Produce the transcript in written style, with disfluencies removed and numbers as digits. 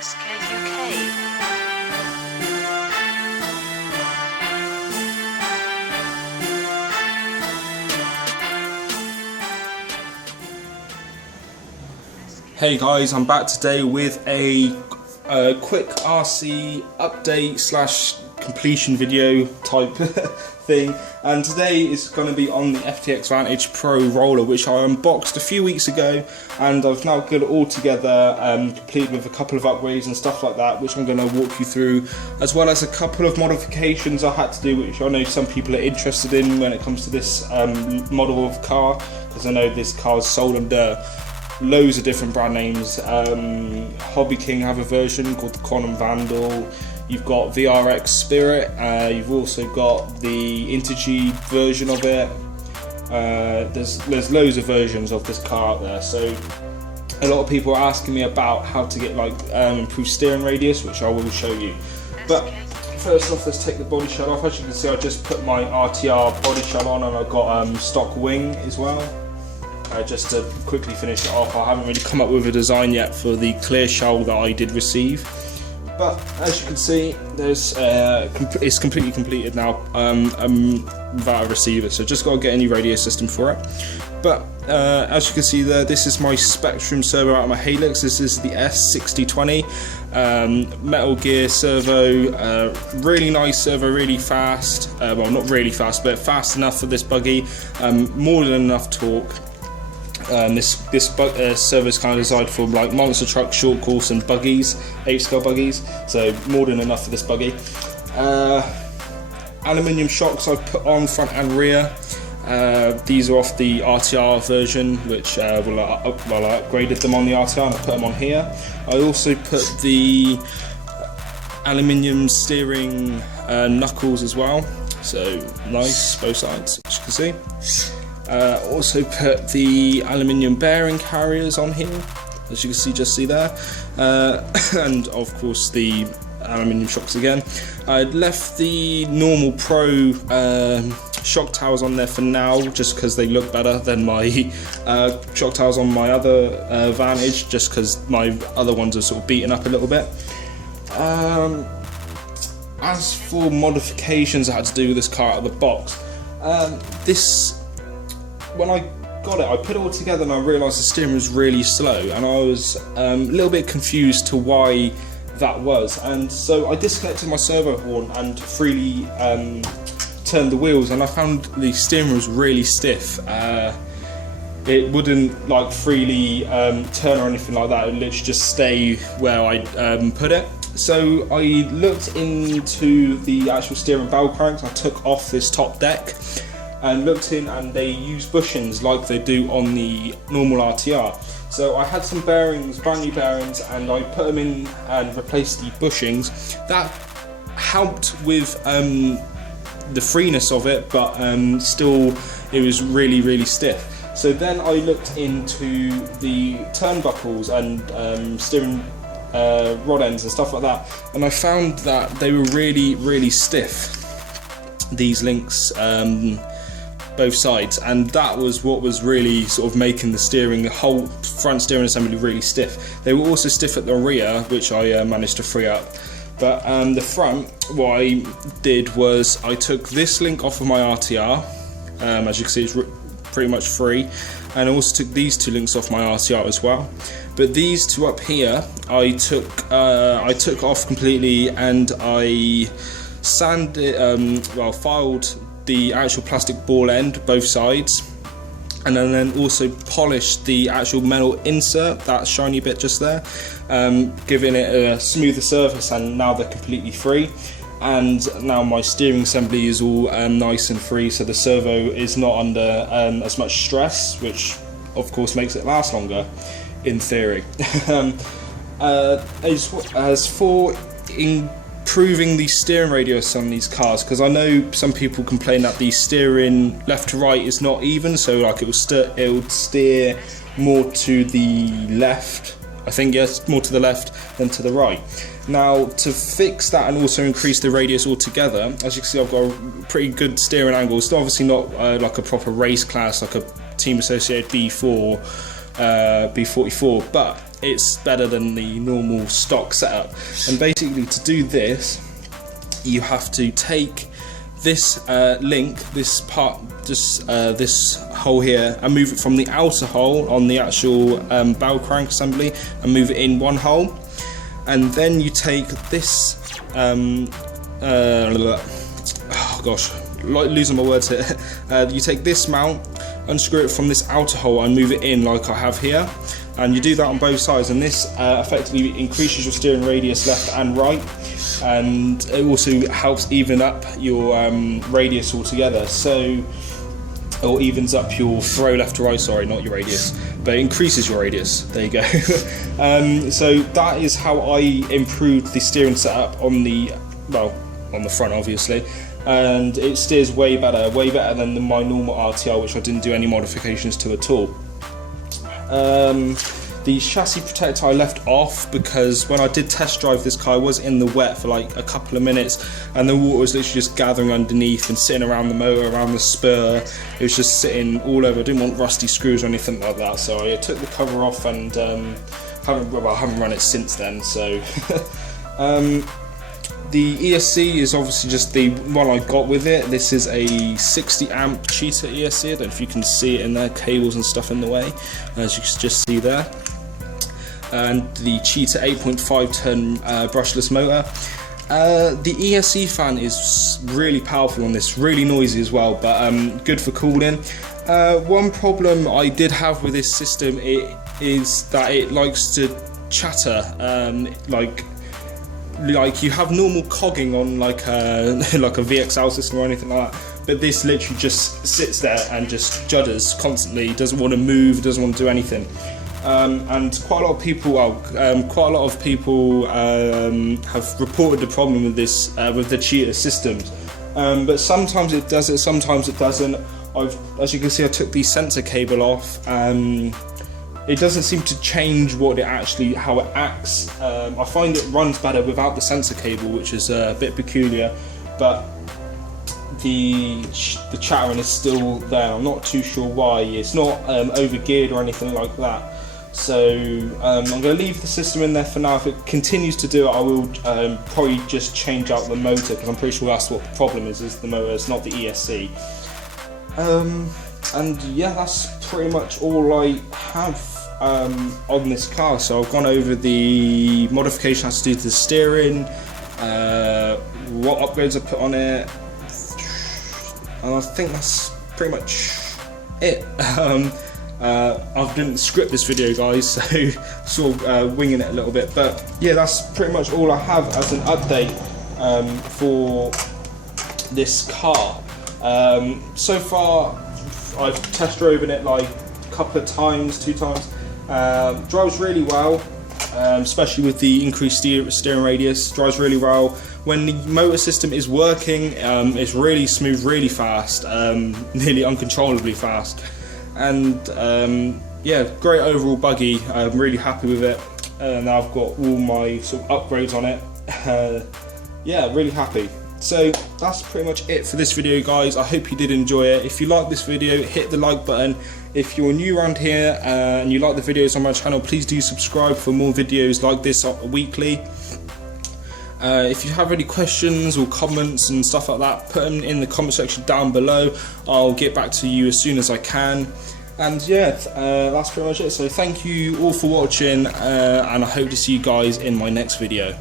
SKUK. Hey guys, I'm back today with a quick RC update slash completion video type thing, and today is going to be on the FTX Vantage Pro Roller, which I unboxed a few weeks ago, and I've now got it all together, complete with a couple of upgrades and stuff like that, which I'm going to walk you through, as well as a couple of modifications I had to do, which I know some people are interested in when it comes to this model of car, because I know this car is sold under loads of different brand names. Hobbyking have a version called the Quanum Vandal. You've got VRX Spirit. You've also got the Integy version of it. There's loads of versions of this car out there. So a lot of people are asking me about how to get improved steering radius, which I will show you. But first off, let's take the body shell off. As you can see, I just put my RTR body shell on, and I've got stock wing as well. Just to quickly finish it off, I haven't really come up with a design yet for the clear shell that I did receive, but as you can see, there's it's completely completed now without a receiver, so just got to get a new radio system for it. But as you can see there, this is my Spectrum servo out of my Helix. This is the S6020 metal gear servo, really nice servo, really fast, well, not really fast, but fast enough for this buggy, more than enough torque. This servo is kind of designed for like monster truck, short course and buggies, 8-scale buggies, so more than enough for this buggy. Aluminium shocks I've put on front and rear. These are off the RTR version, which I upgraded them on the RTR and I put them on here. I also put the aluminium steering knuckles as well, so nice both sides, as you can see. Also put the aluminium bearing carriers on here, as you can see there, and of course the aluminium shocks again. I left the normal Pro shock towers on there for now, just because they look better than my shock towers on my other Vantage, just because my other ones are sort of beaten up a little bit. As for modifications I had to do with this car out of the box, when I got it, I put it all together and I realised the steering was really slow, and I was a little bit confused to why that was, and so I disconnected my servo horn and freely turned the wheels, and I found the steering was really stiff. It wouldn't freely turn or anything like that, it would literally just stay where I put it. So I looked into the actual steering bell cranks. I took off this top deck and looked in, and they use bushings like they do on the normal RTR. So I had some bearings, brand new bearings, and I put them in and replaced the bushings. That helped with the freeness of it, but still it was really stiff. So then I looked into the turnbuckles and steering rod ends and stuff like that, and I found that they were really stiff, these links, both sides, and that was what was really sort of making the whole front steering assembly really stiff. They were also stiff at the rear, which I managed to free up, but the front, what I did was I took this link off of my RTR, as you can see it's pretty much free, and I also took these two links off my RTR as well. But these two up here I took off completely, and I sanded, filed the actual plastic ball end, both sides, and then also polished the actual metal insert, that shiny bit just there, giving it a smoother surface, and now they're completely free. And now my steering assembly is all nice and free, so the servo is not under as much stress, which of course makes it last longer, in theory. As for improving the steering radius on these cars, because I know some people complain that the steering left to right is not even, so it will steer more to the left. I think, yes, more to the left than to the right. Now, to fix that and also increase the radius altogether, as you can see, I've got a pretty good steering angle. It's obviously not like a proper race class, like a Team Associated B4, B44, but it's better than the normal stock setup. And basically to do this, you have to take this link, this part, just this hole here, and move it from the outer hole on the actual bow crank assembly and move it in one hole. And then you take this, oh gosh, like losing my words here. You take this mount, unscrew it from this outer hole and move it in like I have here. And you do that on both sides, and this effectively increases your steering radius left and right, and it also helps even up your radius altogether. So, or evens up your throw left to right, sorry, not your radius, but it increases your radius. There you go. So that is how I improved the steering setup on the, well, on the front obviously, and it steers way better than my normal RTR, which I didn't do any modifications to at all. The chassis protector I left off because when I did test drive this car, I was in the wet for like a couple of minutes and the water was literally just gathering underneath and sitting around the motor, around the spur. It was just sitting all over. I didn't want rusty screws or anything like that, so I took the cover off and I haven't run it since then. So the ESC is obviously just the one I got with it. This is a 60 amp Cheetah ESC. I don't know if you can see it in there, cables and stuff in the way, as you can just see there. And the Cheetah 8.5 ton brushless motor. The ESC fan is really powerful on this, really noisy as well, but good for cooling. One problem I did have with this system is that it likes to chatter, like you have normal cogging on like a VXL system or anything like that, but this literally just sits there and just judders constantly, doesn't want to move, doesn't want to do anything. And quite a lot of people have reported the problem with this with the Cheetah systems, but sometimes it does it, sometimes it doesn't. As you can see, I took the sensor cable off. It doesn't seem to change how it acts. I find it runs better without the sensor cable, which is a bit peculiar, but the chattering is still there. I'm not too sure why. It's not over geared or anything like that. So I'm going to leave the system in there for now. If it continues to do it, I will probably just change out the motor, because I'm pretty sure that's what the problem is the motor, it's not the ESC. And yeah, that's pretty much all I have on this car. So I've gone over the modification I had to do to the steering, what upgrades I put on it, and I think that's pretty much it. I didn't script this video, guys, so sort of winging it a little bit, but yeah, that's pretty much all I have as an update for this car. So far I've test driven it like a couple of times, 2 times. Drives really well, especially with the increased steering radius. Drives really well. When the motor system is working, it's really smooth, really fast, nearly uncontrollably fast. And yeah, great overall buggy. I'm really happy with it. Now I've got all my sort of upgrades on it. Yeah, really happy. So that's pretty much it for this video, guys. I hope you did enjoy it. If you like this video, hit the like button. If you're new around here and you like the videos on my channel, please do subscribe for more videos like this weekly. If you have any questions or comments and stuff like that, put them in the comment section down below. I'll get back to you as soon as I can. And yeah, that's pretty much it. So thank you all for watching, and I hope to see you guys in my next video.